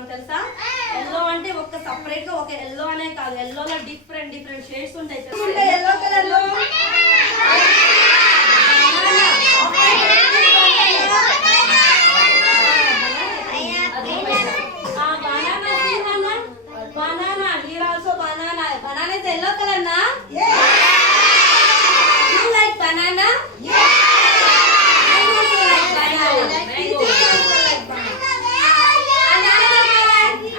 చెప్తున్నాను తెలుసా? ఎల్లో అంటే ఒక సెపరేట్ గా ఒక ఎల్లో అనే కాదు, ఎల్లోలో డిఫరెంట్ షేడ్స్ ఉంటాయి. ఎల్లో కలర్ లో banana. Here also banana. Banana is yellow color, na? Yes. You like banana? Yes. I also like banana. Mango.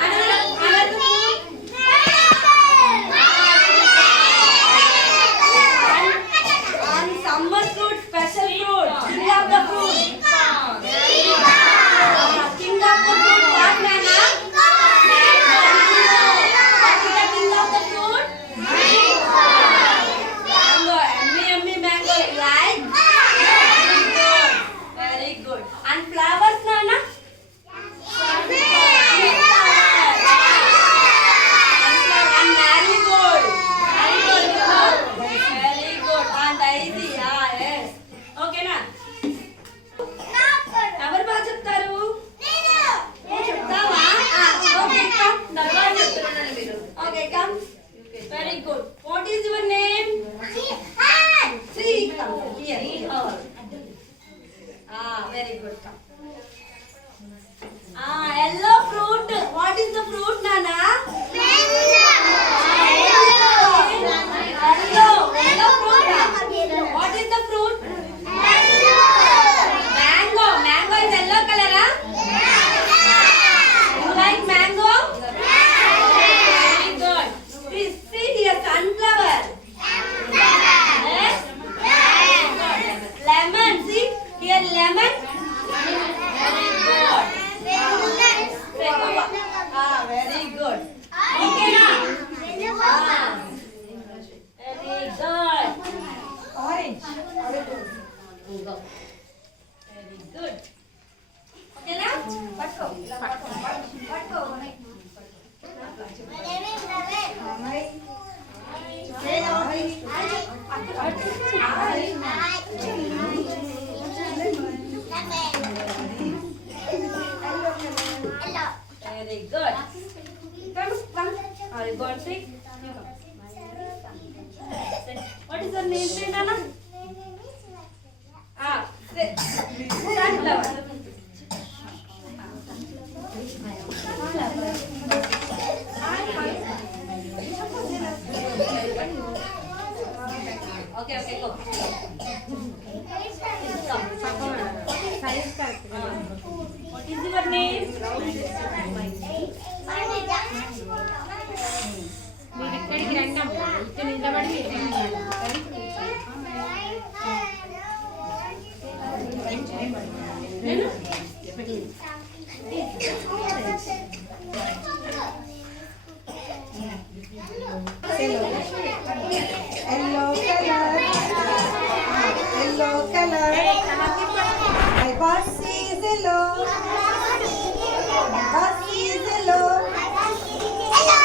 Another food. And summer fruit, special fruit. King of the fruit. King of the fruit. What, Nana? Very good. What is your name? Sri. Come here. Very good. Come. Yellow fruit. What is the fruit, Nana? Yellow fruit. What is the fruit? Mango. Mango is yellow color, huh? You like mango? Very good. Please see here, sunflower. Yes? Lemon. See here, lemon. Very good. Very good. Okay, now. Very good. Orange. Very good. Okay, now. Let's go. Very good. Come. Are you going to sit? What is your name, Nana? Sit. Sunflower. Okay, go. What is your name? Yellow color. My bus is yellow. My bus is yellow.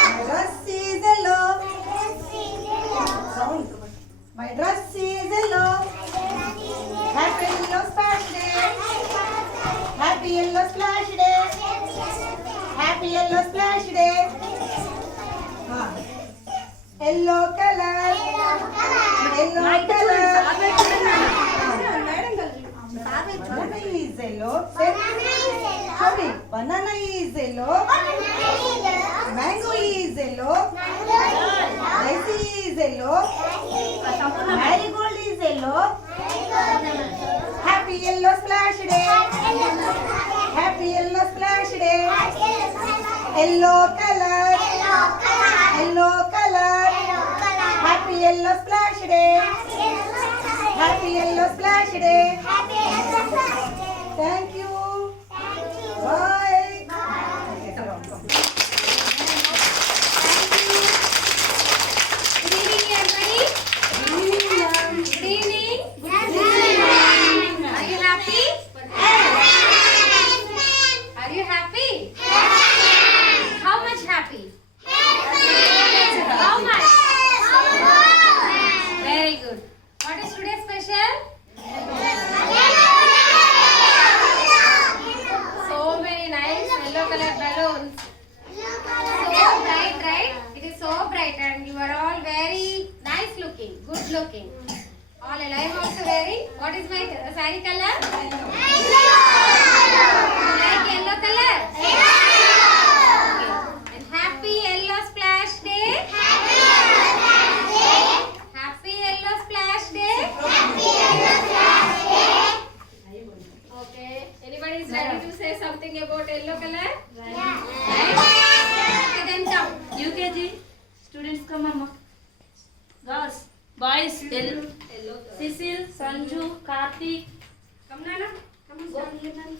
My dress is yellow. Sound. My dress is yellow. Happy yellow splash day. Happy yellow splash day. Happy yellow splash day. Yellow color. Yellow color. Banana is yellow. Sorry, banana is yellow. Mango is yellow. Daisy is yellow. Marigold is yellow. Happy yellow splash day. Happy yellow splash day. Yellow color. Yellow color. Happy yellow splash day. Happy yellow splash day. Thank you. Bye. Good evening, everybody. Good evening. Good evening. Are you happy? Are you happy? How much happy? How much? Very good. What is today's special? Good looking. All and I am also wearing. What is my saree color? Yellow. You like yellow color? Okay. And happy yellow splash day. Happy yellow splash day. Okay. Anybody is ready to say something about yellow color? Right? Okay, then come. UKG students come amma. Girls, boys, Cecil, Sanju, Karthik. Come Nana. Come on. Go here Nana.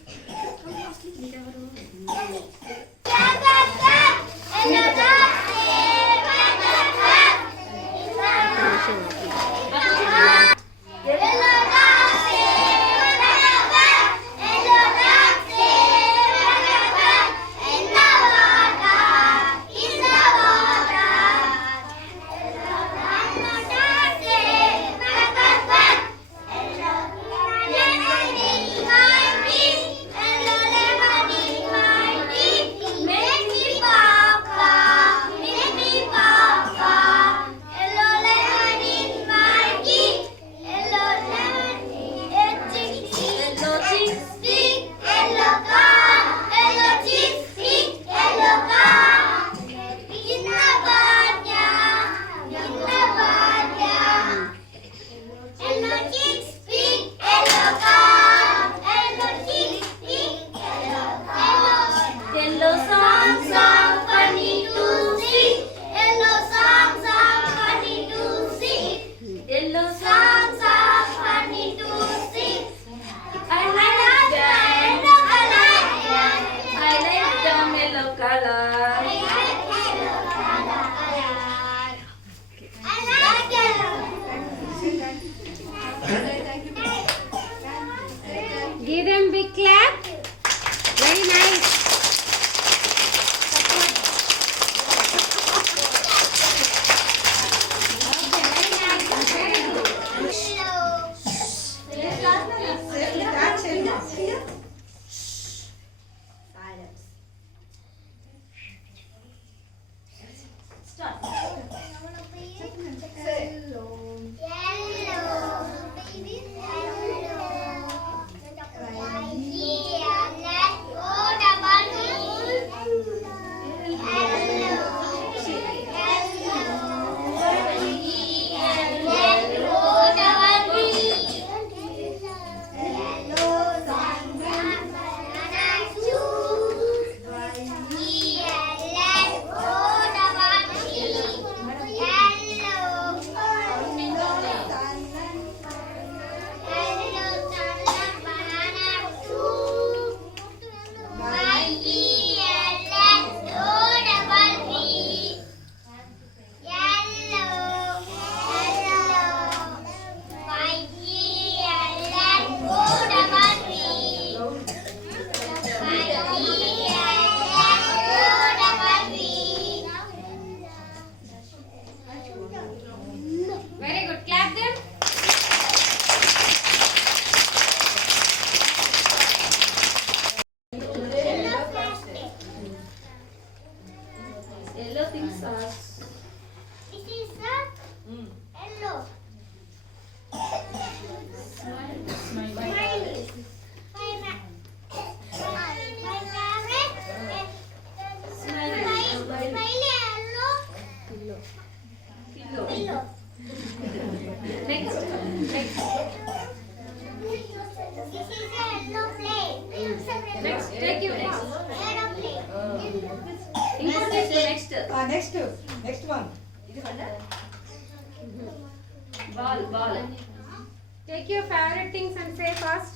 Give them big clap. Very nice. Okay, very nice. Very good. Silence. Start. Very good. Clap them. Yellow things are. Next. Next. Take you next. Next. Next one. Ball. Take your favorite things and say first.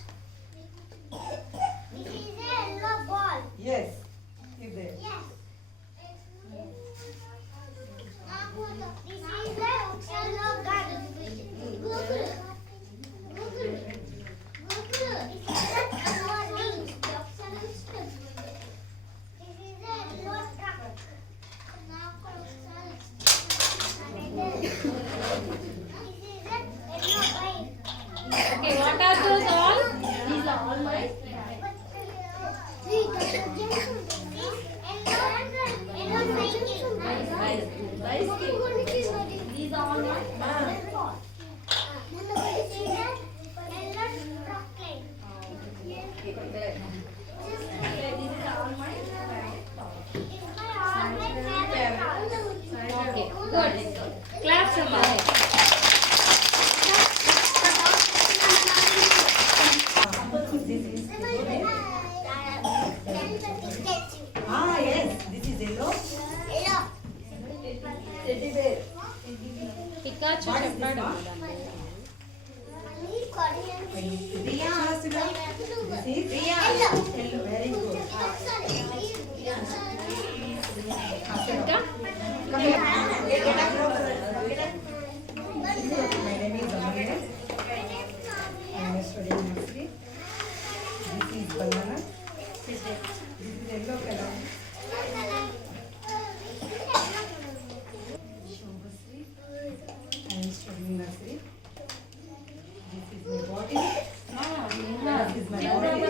Yes. Keep there. Okay, what are those all? These are all mine. These are all mine. Good. Clap somebody. Yes, this is yellow. Pikachu చెప్పాడు. Riya, Asuna. This is Riya. Yellow. Very good. ఇంకా Come here. Get up, get up. My name is Amriya. I am studying nursery. This is banana. This is yellow color. Shobhasri. I am studying nursery. This is my bottle. This is my bottle.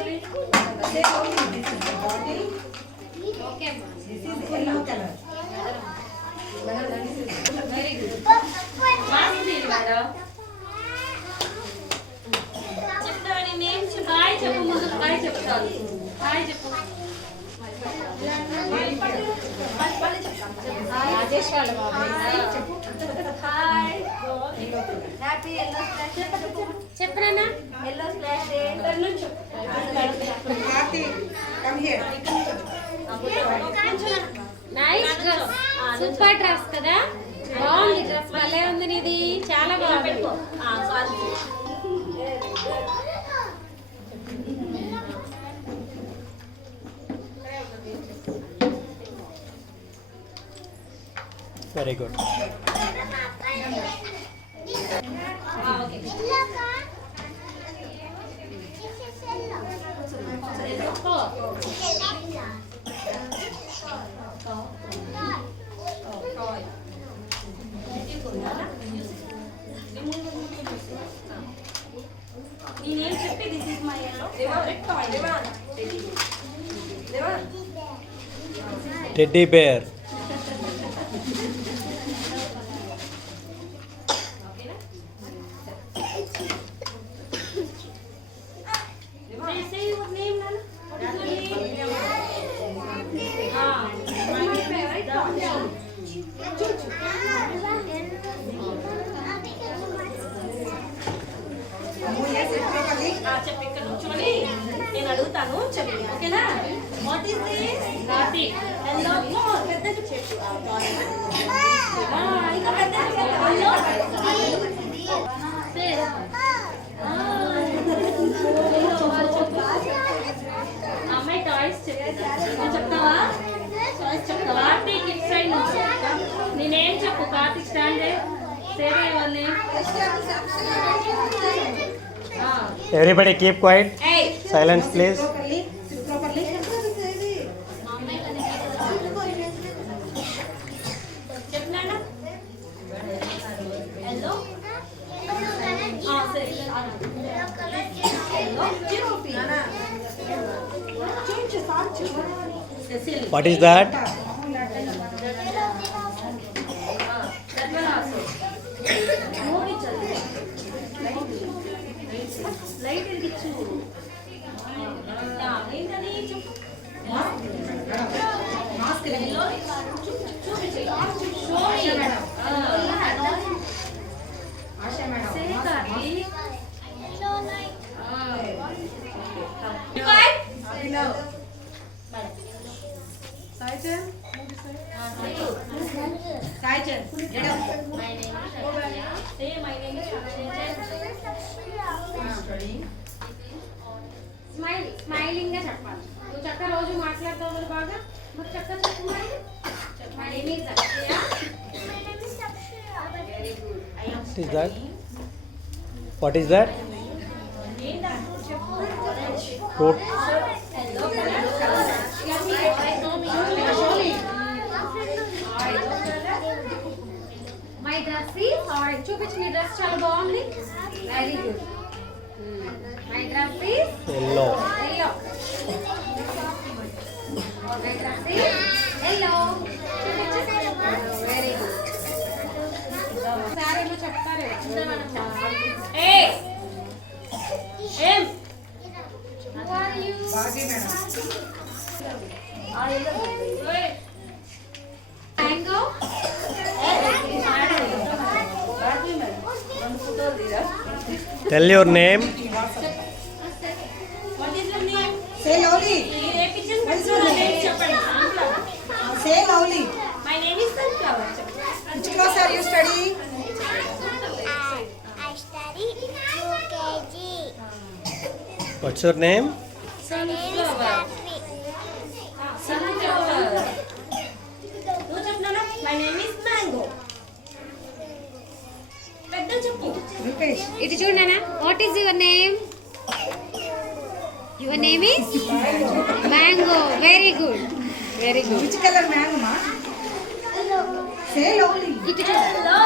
Say only this is my bottle. Okay This is yellow color. Very good మాస్ది madam చెప్తావని name చెప్పు hi చెప్పు ముందు hi చెప్తాను hi చెప్పు రాజేష్ వాళ్ళ బాబాయ్ చెప్పు హాయ్ హ్యాపీ ఎల్లో స్ప్లాష్ చెప్పనా ఎల్లో స్ప్లాష్ ఇక్కడ నుంచి Karthi, come here. Nice dress super dress కదా బాగుంది డ్రెస్ భలే ఉంది నీది చాలా బాగుంది Very good. నేనేం చెప్పి this is my yellow. Teddy bear. Say your name, Nana. What is your name? My favorite dog. చెప్పి ఇక్కడ కూర్చొని నేను అడుగుతాను చెప్పి ఓకేనా what is this Karthi yellow పెద్దగా చెప్పు ఇంకా పెద్దగా అమ్మాయి టాయ్స్ చెప్తావా చాయిస్ చెప్తావా కార్తీక్ ఇట్ సైడ్ నుంచి నేనేం చెప్పు కార్తీక్ స్టాండ్ సేవ్ ఇవ్వండి Everybody keep quiet. Silence, please. Properly. Sit properly. చెప్పినానా ఎల్లో సరే yellow What is that? Light వెలిగించు ఏంటని చెప్పు Mask. ఎల్లో చూపించు Asha madam. Asha madam. Say Karthik Saijan. Saijan. Get up. Studying. Smiling గా చెప్పాలి నువ్వు చక్క రోజు మాట్లాడతావు కదా బాగా మరి చక్క చెప్పు మరి my name is Akshaya very good What is that? What is that? Fruit. My dress is orange చూపించు నీ డ్రెస్ చాలా బాగుంది very good my dress is Yellow. Yellow my dress is yellow very good సారేమో చెప్తారే ఏయ్ ఏం Who are you? Bhagi madam. Mango? Tell your name. What is your name? Say lovely. మీరు ఏ picture పెట్టుకున్నారో name చెప్పండి. Say lovely. My name is Sunflower. Which class are you studying? I study UKG. What's your name? My name is Katri. Sunflower. నువ్వు చెప్తున్నానా? My name is Mango. పెద్ద చెప్పు. Rupesh. ఇటు చూడనా. What is your name? Your name is mango. Very good. Very good. Which color mango, ma? Say lovely. ఇటు చూడు.